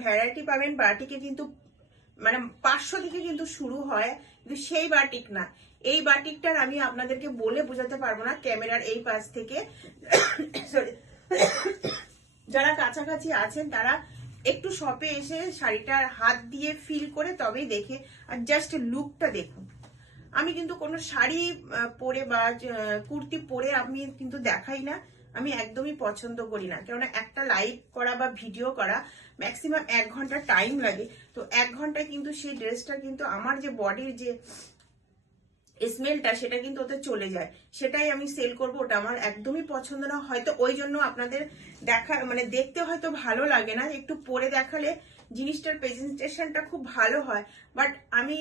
Variety পাবেন। বাটিকে কিন্তু মানে 500 থেকে কিন্তু শুরু হয়, কিন্তু সেই বাটিক না। এই বাটিকটার আমি আপনাদেরকে বলে বোঝাতে পারবো না ক্যামেরার এই পাশ থেকে। সরি, যারা কাছাকাছি আছেন তারা একটু শপে এসে শাড়িটার হাত দিয়ে ফিল করে তবেই দেখে, আর জাস্ট লুকটা দেখুন। আমি কিন্তু কোনো শাড়ি পরে বা কুর্তি পরে আমি কিন্তু দেখাই না, আমি একদমই পছন্দ করি না। কেননা একটা লাইভ করা বা ভিডিও করা ম্যাক্সিমাম 1 ঘন্টা টাইম লাগে। তো 1 ঘন্টায় কিন্তু সেই ড্রেসটা কিন্তু আমার যে বডির যে স্মেলটা সেটা কিন্তু ওতে চলে যায়, সেটাই আমি সেল করব। ওটা আমার একদমই পছন্দ না। হয়তো ওই জন্য আপনাদের দেখা মানে দেখতে হয়তো ভালো লাগে না, একটু পরে দেখালে জিনিসটার প্রেজেন্টেশনটা খুব ভালো হয়, বাট আমি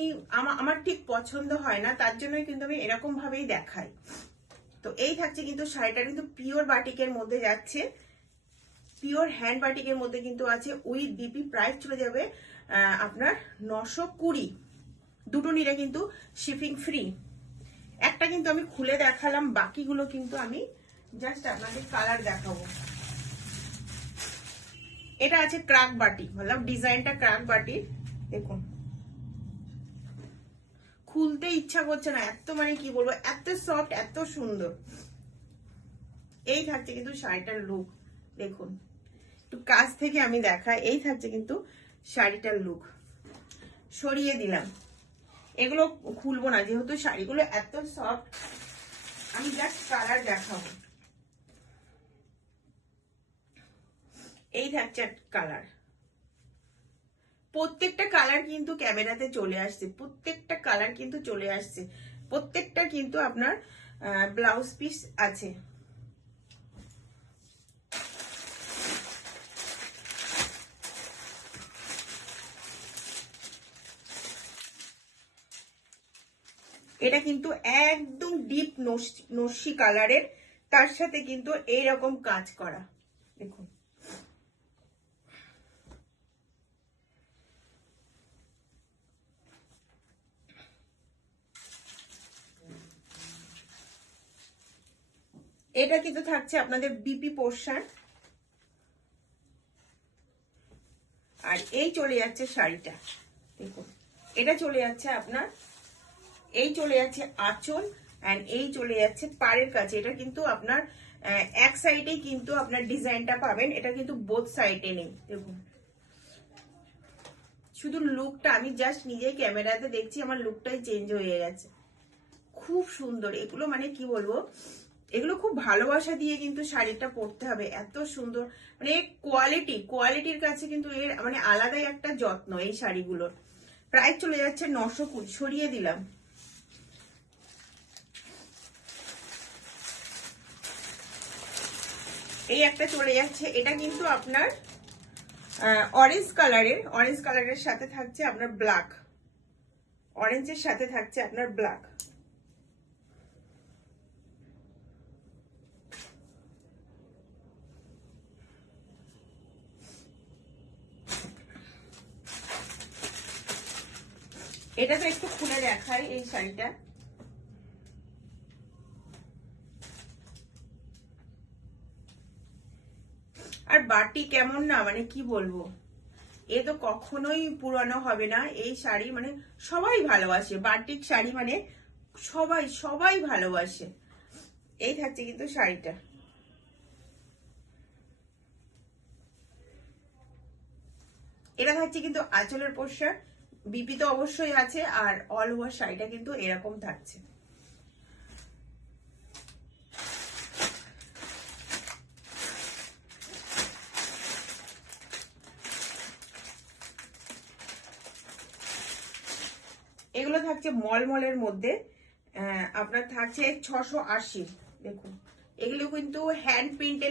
আমার ঠিক পছন্দ হয় না, তার জন্যই কিন্তু আমি এরকম ভাবেই দেখাই। তো এই থাকছে কিন্তু শাড়িটা কিন্তু পিওর বাটিকের মধ্যে যাচ্ছে, পিওর হ্যান্ড বাটিকের মধ্যে কিন্তু আছে উইথ বিপি। প্রাইস চলে যাবে আপনার 920। দুটো নিলে কিন্তু শিপিং ফ্রি। একটা কিন্তু আমি খুলে দেখালাম, বাকিগুলো কিন্তু আমি জাস্ট আপনাদের কালার দেখাবো। এটা আছে ক্রাক বাটি, मतलब ডিজাইনটা ক্রাক বাটি। দেখুন, খুলতে ইচ্ছা করছে না, এত মানে কি বলবো, এত সফট, এত সুন্দর। এই থাকছে কিন্তু শাড়িটার লুক, দেখুন একটু কাছ থেকে আমি দেখাই। এই থাকছে কিন্তু শাড়িটার লুক। সরিয়ে দিলাম, এগুলো খুলবো না যেহেতু শাড়িগুলো এত সফট। আমি জাস্ট কালার দেখাবো। এই থাকছে কালার, প্রত্যেকটা কালার কিন্তু ক্যামেরাতে চলে আসছে, প্রত্যেকটা কালার কিন্তু চলে আসছে, প্রত্যেকটা কিন্তু আপনার ব্লাউজ পিস আছে। এটা কিন্তু একদম ডিপ নস্যি কালারের, তার সাথে কিন্তু এইরকম কাজ করা, দেখুন। এটা কিন্তু থাকছে আপনাদের বিপি পোর্শন। আর এই চলে যাচ্ছে শাড়িটা, দেখুন এটা চলে যাচ্ছে আপনার, এই চলে যাচ্ছে আঁচল, এন্ড এই চলে যাচ্ছে পাড়ের কাছে। এটা কিন্তু আপনার এক সাইডেই কিন্তু আপনার ডিজাইনটা পাবেন, এটা কিন্তু বোথ সাইডে নেই। দেখুন শুধু লুকটা আমি জাস্ট নিজেই ক্যামেরাতে দেখছি, আমার লুকটাই চেঞ্জ হয়ে গেছে। খুব সুন্দর এগুলো, মানে কি বলবো, এগুলো খুব ভালোবাসা দিয়ে কিন্তু শাড়িটা পরতে হবে, এত সুন্দর। মানে কোয়ালিটির কাছে কিন্তু এর মানে আলাদাই একটা যত্ন এই শাড়িগুলোর। প্রাইস চলে যাচ্ছে 920। সরিয়ে দিলাম। এই একটা চলে যাচ্ছে, এটা কিন্তু আপনার অরেঞ্জ কালারের সাথে থাকছে আপনার ব্ল্যাক, অরেঞ্জের সাথে থাকছে আপনার ব্ল্যাক। এটা তো একটু খুলে দেখাই এই শাড়িটা। আর বাটি কেমন না, মানে কি বলবো, এ তো কখনোই পুরানো হবে না। এই শাড়ি মানে সবাই ভালোবাসে, বাটিক শাড়ি মানে সবাই সবাই ভালোবাসে। এই থাকছে কিন্তু শাড়িটা। এটা থাকছে কিন্তু আঁচলের পোশাক, বিপি তো অবশ্যই আছে, আর অল ওভার শাড়িটা কিন্তু এরকম থাকছে। এগুলো থাকছে মলমলের মধ্যে, আপনার থাকছে 680। দেখুন এগুলো কিন্তু হ্যান্ড প্রিন্টের